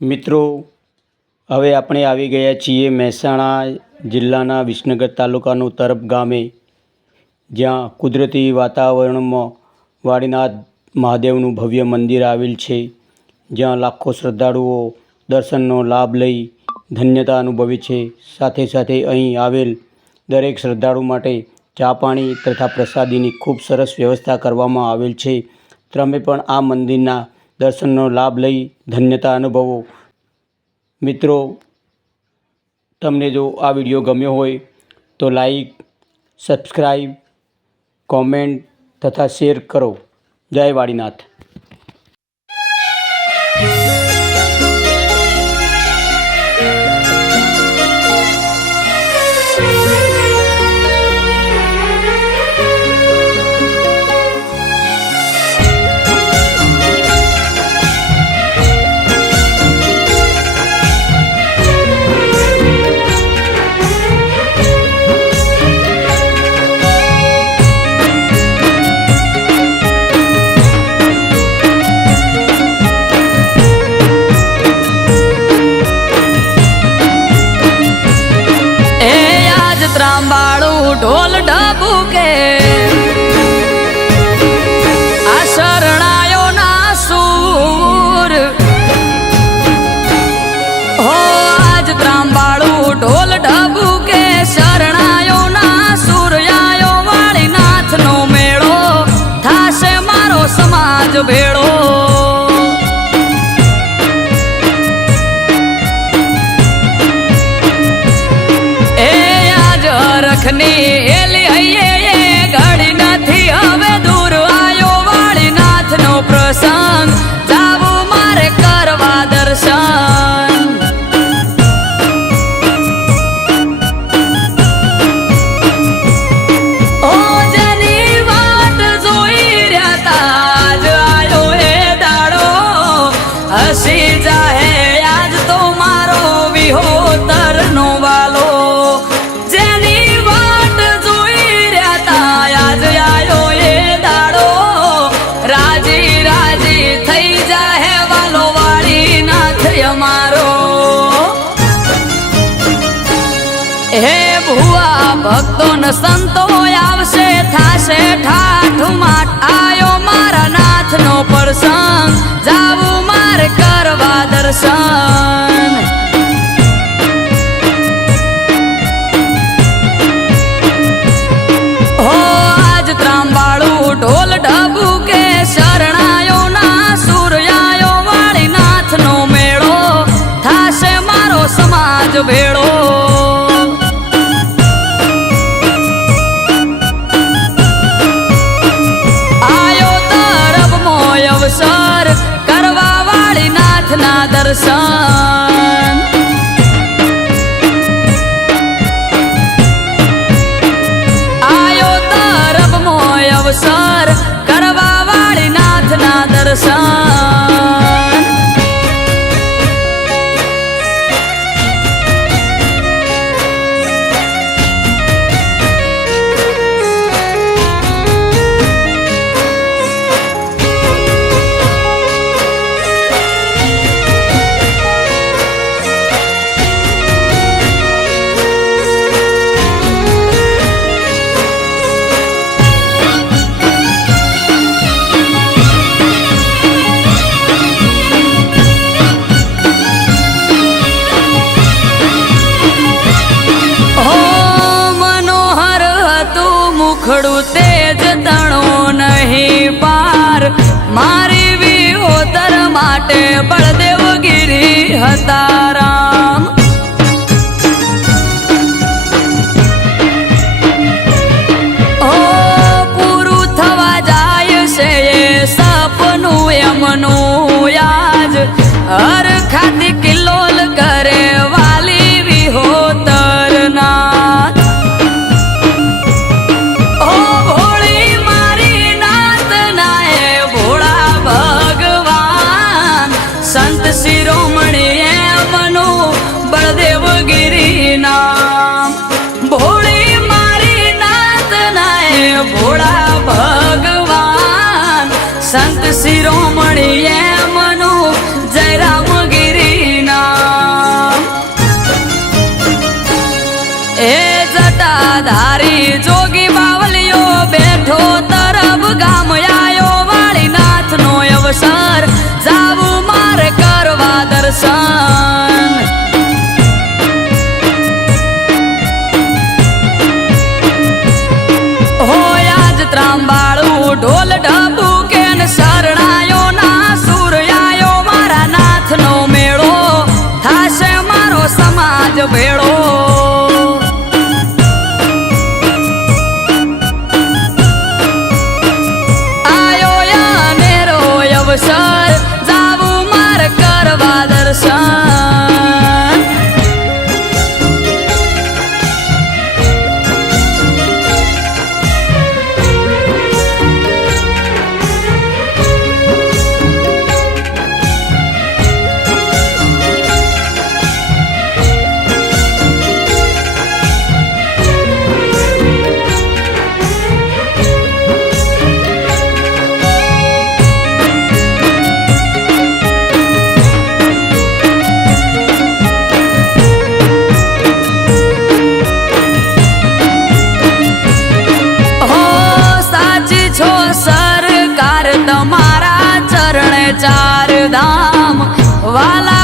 મિત્રો, હવે આપણે આવી ગયા છીએ મહેસાણા જિલ્લાના વિસનગર તાલુકાનું તરફ ગામે, જ્યાં કુદરતી વાતાવરણમાં વાડીનાથ મહાદેવનું ભવ્ય મંદિર આવેલ છે, જ્યાં લાખો શ્રદ્ધાળુઓ દર્શનનો લાભ લઈ ધન્યતા અનુભવે છે. સાથે સાથે અહીં આવેલ દરેક શ્રદ્ધાળુ માટે ચા પાણી તથા પ્રસાદીની ખૂબ સરસ વ્યવસ્થા કરવામાં આવેલ છે. તમે પણ આ મંદિરના દર્શનનો લાભ લઈ ધન્યતા અનુભવો. મિત્રો, તમને જો આ વિડીયો ગમ્યો હોય તો લાઈક, સબસ્ક્રાઈબ, કોમેન્ટ તથા શેર કરો. જય વાડીનાથ. ઢોલ ઢબુકે આ શરણાયો ના સૂર હો આજ ત્રાંબાળું ઢોલ ઢબુકે શરણાયો ના સૂર આયો વાળીનાથ નો મેળો થાશે મારો સમાજ ભેળો. એલી હૈયે ઘડી નથી હવે દૂર આયો વાળીનાથ નો પ્રસંગ જાવું મારે કરવા દર્શન. ઓ જેની વાટ જોઈ રહ્યા તા આજ આયો એ દાડો હસી જાહે આજ તો મારો વિહોતર નો વાલો. હે ભુવા ભક્તો ન સંતો આવશે થાશે ઠાઠ માઠ આયો મારા નાથ નો પ્રસંગ જાવું મારે કરવા દર્શન. હો આજ ત્રાંબાળું ઢોલ ઢબુકે શરણાયો ના સૂર આયો વાળીનાથ નો મેળો થાશે મારો સમાજ ભેળો. અવસર કરવા વાળીનાથ ના દર્શન. આયો તરફ મોય અવસર કરવા વાળીનાથ ના દર્શન. મુખડું તેજ તણો નહીં પાર મારી વિહોતર માટે બળદેવગીરી હતા રામ. ઓ પૂરું થવા જાય છે એ સપનું એમનું યાજ હર ખાતી કિલ્લોલ કરે વાલી વિહોતર ના. સંત શિરોમણી એમનું બળદેવગીરી નામ. ભોળી મારી નાત નાય ભોળા ભગવાન સંત શિરોમણી એમનું જયરામગીરી દર્શન હોય આજ ત્રાંબાળું ઢોલ ઢબુ કે શરણાયો ના સૂર્યાયો મારા નાથનો મેળો થાશે મારો સમાજ ભેળો આયો યાનેરો અવસર જાવું માર કરવા દર્શન તમારા ચરણે ચાર ધામ વાલા